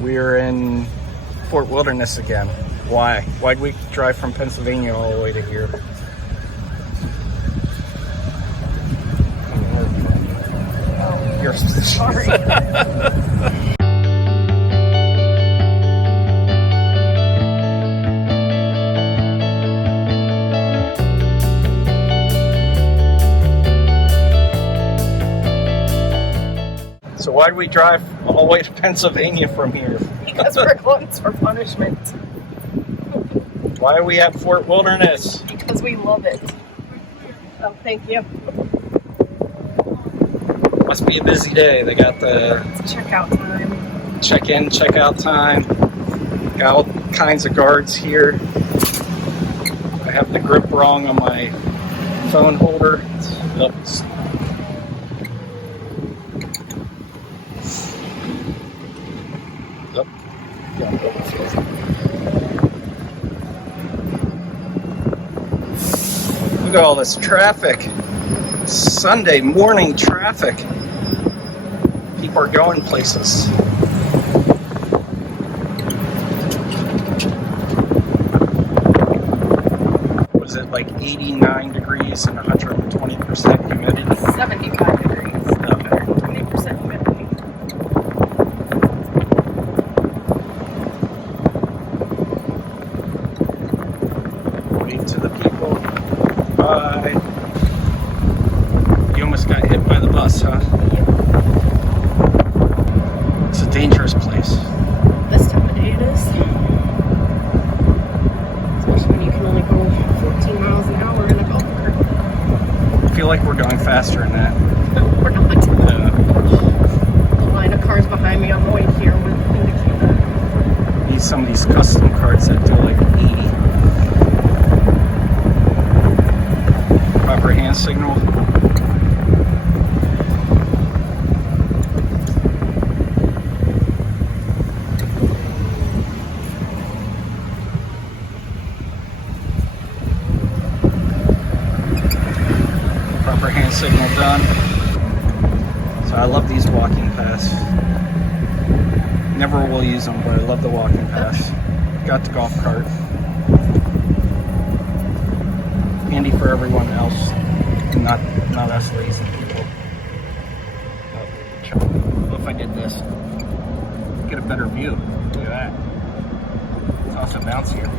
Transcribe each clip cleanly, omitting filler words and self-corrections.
We're in Fort Wilderness again. Why? Why'd we drive from Pennsylvania all the way to here? Oh, you're sorry. So why'd we drive all the way to Pennsylvania from here? Because we're gluttons for punishment. Why are we at Fort Wilderness? Because we love it. Oh, thank you. Must be a busy day. They got the It's checkout time. check-in, check-out time. Got all kinds of guards here. I have the grip wrong on my phone holder. Oops. Yep. Look at all this traffic. Sunday morning traffic. People are going places. Was it like 89 degrees and 120% humidity? 75 degrees. Okay. 20% humidity. Wave to the people. Bye. You almost got hit by the bus, huh? It's a dangerous place. This time of day it is. Especially when you can only go 14 miles an hour in a golf cart. I feel like we're going faster than that. We're not. The line of cars behind me on the way here would indicate that. Need some of these custom cards that do like 80. Proper hand signal. Proper hand signal done. So I love these walking paths. Never will use them, but I love the walking paths. Got the golf cart. Handy for everyone else, not us lazy people. What if I did this? Get a better view. Look at that. It's also bouncier.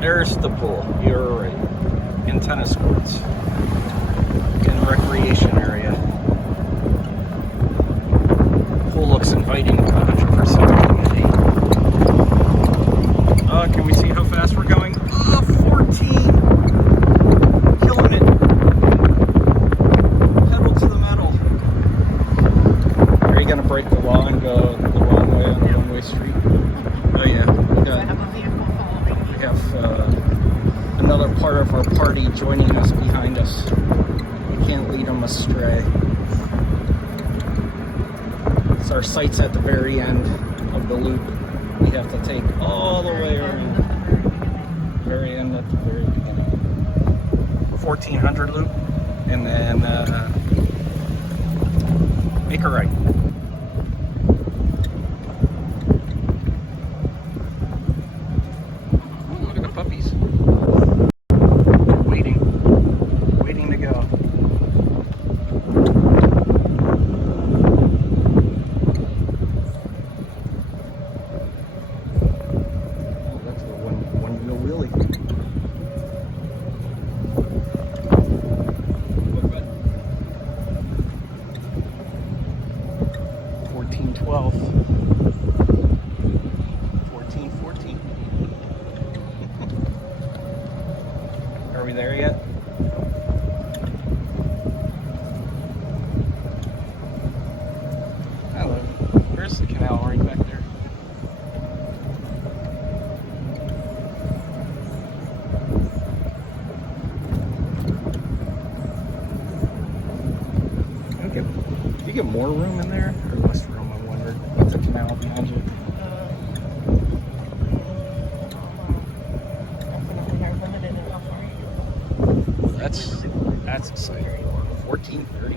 There's the pool. You're right. In tennis courts. In recreation area. Pool looks inviting with 100% humidity. Can we see how fast we're going? 14! Killing it. Pedal to the metal. Are you going to break the law and go the wrong way on the one-way street? Oh yeah. I have a vehicle following me. We have another part of our party joining us behind us. We can't lead them astray. So our site's at the very end of the loop. We have to take all the way around. Very end at the very beginning. 1400 loop, and then make a right. Look at the puppies. Waiting to go. Oh, that's a one-wheel wheelie. 1412. 1414. Are we there yet? Hello. Where's the canal right back there? You get more room in there or less room? I wonder. With the canal behind you. Definitely are limited in how far you go. That's exciting. 1430.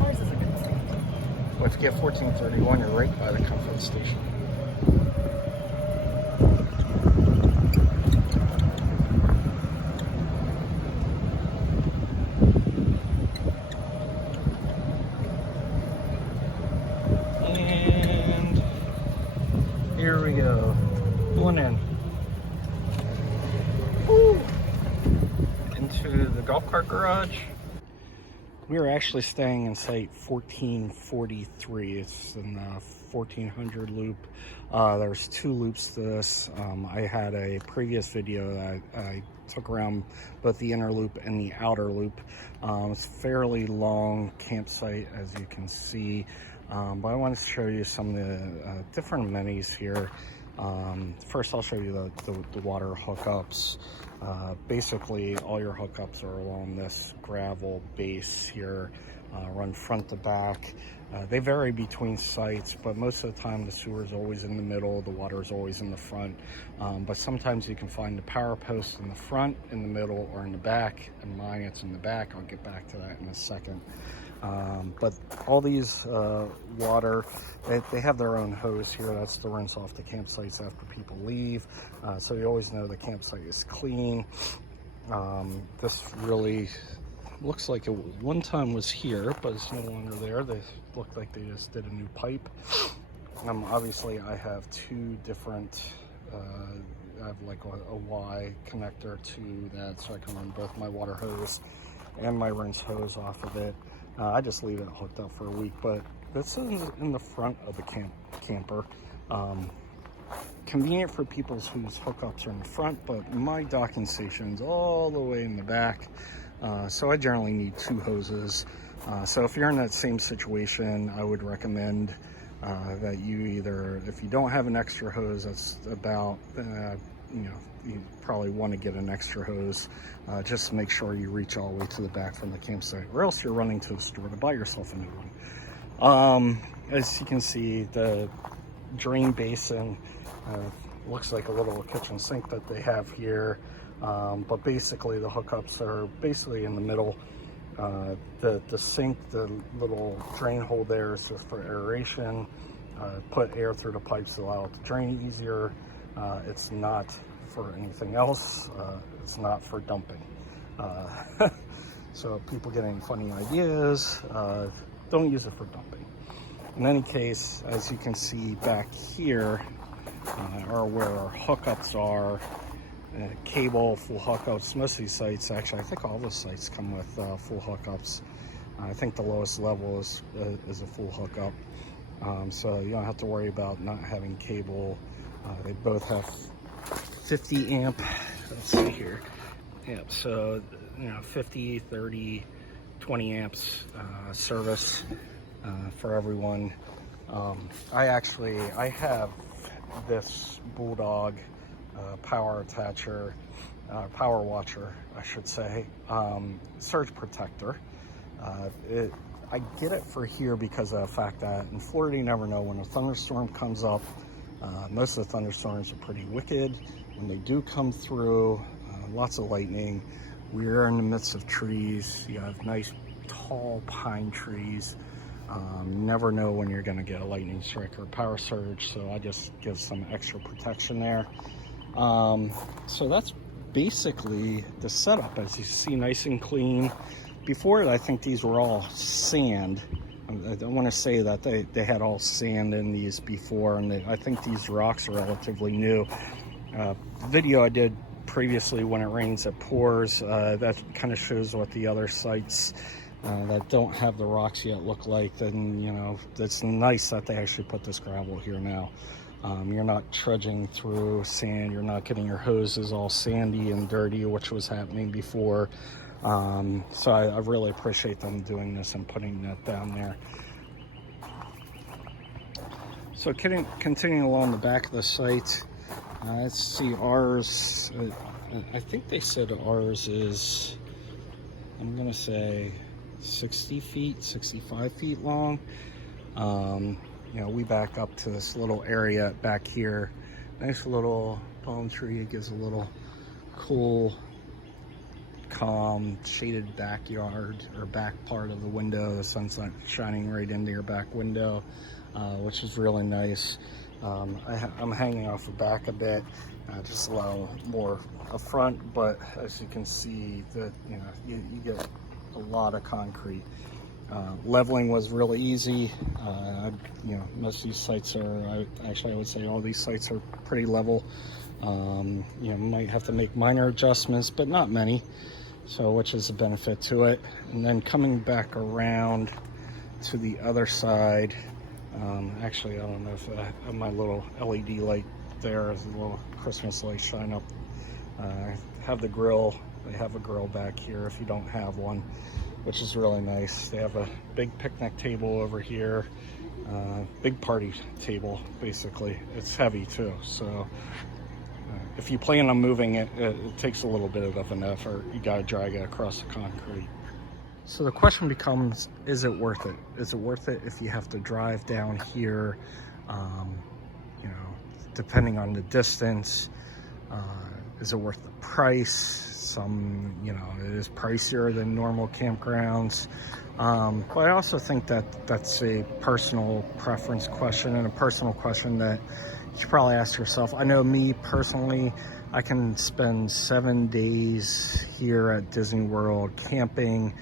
Ours is a good state. Well, if you get 1431, you're right by the comfort station. And here we go. Pulling in. Woo! Into the golf cart garage. We are actually staying in site 1443. It's in the 1400 loop. There's 2 loops to this. I had a previous video that I took around both the inner loop and the outer loop. It's a fairly long campsite, as you can see. But I wanted to show you some of the different amenities here. First, I'll show you the water hookups. Basically, all your hookups are along this gravel base here, run front to back. They vary between sites, but most of the time the sewer is always in the middle, the water is always in the front. But sometimes you can find the power post in the front, in the middle, or in the back. In mine, it's in the back. I'll get back to that in a second. But all these water, they have their own hose here. That's to rinse off the campsites after people leave. So you always know the campsite is clean. This really looks like it one time was here, but it's no longer there. They look like they just did a new pipe. Obviously, I have 2 different, I have like a Y connector to that, so I can run both my water hose and my rinse hose off of it. I just leave it hooked up for a week, but this is in the front of the camper. Convenient for people whose hookups are in the front, but my docking station's all the way in the back. So I generally need 2 hoses. So if you're in that same situation, I would recommend that you either, if you don't have an extra hose, that's about, you probably want to get an extra hose just to make sure you reach all the way to the back from the campsite, or else you're running to the store to buy yourself a new one. As you can see, the drain basin looks like a little kitchen sink that they have here, but basically the hookups are basically in the middle. The sink, the little drain hole there is just for aeration. Put air through the pipes to allow it to drain easier. It's not for anything else. It's not for dumping. So people get any funny ideas, don't use it for dumping. In any case, as you can see back here, are where our hookups are. Cable, full hookups. Most of these sites, actually, I think all the sites come with full hookups. I think the lowest level is a full hookup. So you don't have to worry about not having cable. They both have 50 amp. Let's see here. Yeah, so 50, 30, 20 amps service for everyone. I have this Bulldog power attacher, power watcher, I should say, surge protector. I get it for here because of the fact that in Florida you never know when a thunderstorm comes up. Most of the thunderstorms are pretty wicked. When they do come through, lots of lightning. We're in the midst of trees. You have nice tall pine trees. Never know when you're going to get a lightning strike or a power surge, so I just give some extra protection there. So that's basically the setup, as you see, nice and clean. Before, I think these were all sand. I don't want to say that they had all sand in these before, and I think these rocks are relatively new. The video I did previously, when it rains it pours, that kind of shows what the other sites that don't have the rocks yet look like. Then it's nice that they actually put this gravel here now. You're not trudging through sand. You're not getting your hoses all sandy and dirty, which was happening before. So I really appreciate them doing this and putting that down there. So continuing along the back of the site, let's see, ours, I think they said ours is, I'm gonna say 60 feet, 65 feet long. We back up to this little area back here. Nice little palm tree. It gives a little cool, calm, shaded backyard or back part of the window. The sun's not shining right into your back window, which is really nice. I'm hanging off the back a bit, just allow more up front, but as you can see, that you get a lot of concrete. Leveling was really easy. Most of these sites are, I would say all these sites are pretty level. Might have to make minor adjustments, but not many. So, which is a benefit to it. And then coming back around to the other side, actually, I don't know if my little LED light there is a little Christmas light shine up. Have the grill. They have a grill back here if you don't have one, which is really nice. They have a big picnic table over here, big party table, basically. It's heavy too, so if you plan on moving it, it takes a little bit of an effort. You gotta drag it across the concrete. So the question becomes, is it worth it? Is it worth it if you have to drive down here, depending on the distance? Is it worth the price? It is pricier than normal campgrounds. But I also think that that's a personal preference question, and a personal question that you should probably ask yourself. I know me personally, I can spend 7 days here at Disney World camping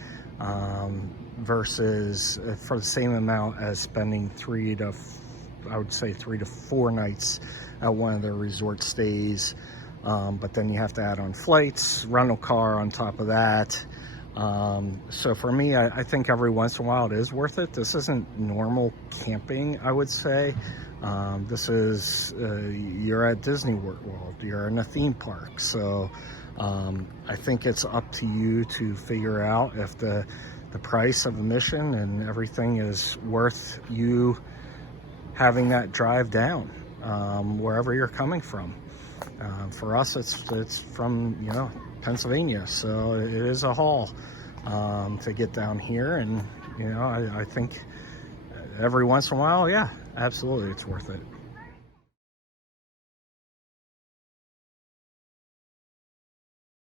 versus for the same amount as spending 3 to 4 nights at one of their resort stays. But then you have to add on flights, rental car on top of that. So for me, I think every once in a while it is worth it. This isn't normal camping, I would say. This is, you're at Disney World, you're in a theme park. So I think it's up to you to figure out if the price of admission and everything is worth you having that drive down wherever you're coming from. For us, it's from Pennsylvania, so it is a haul to get down here, and I think every once in a while, yeah, absolutely, it's worth it.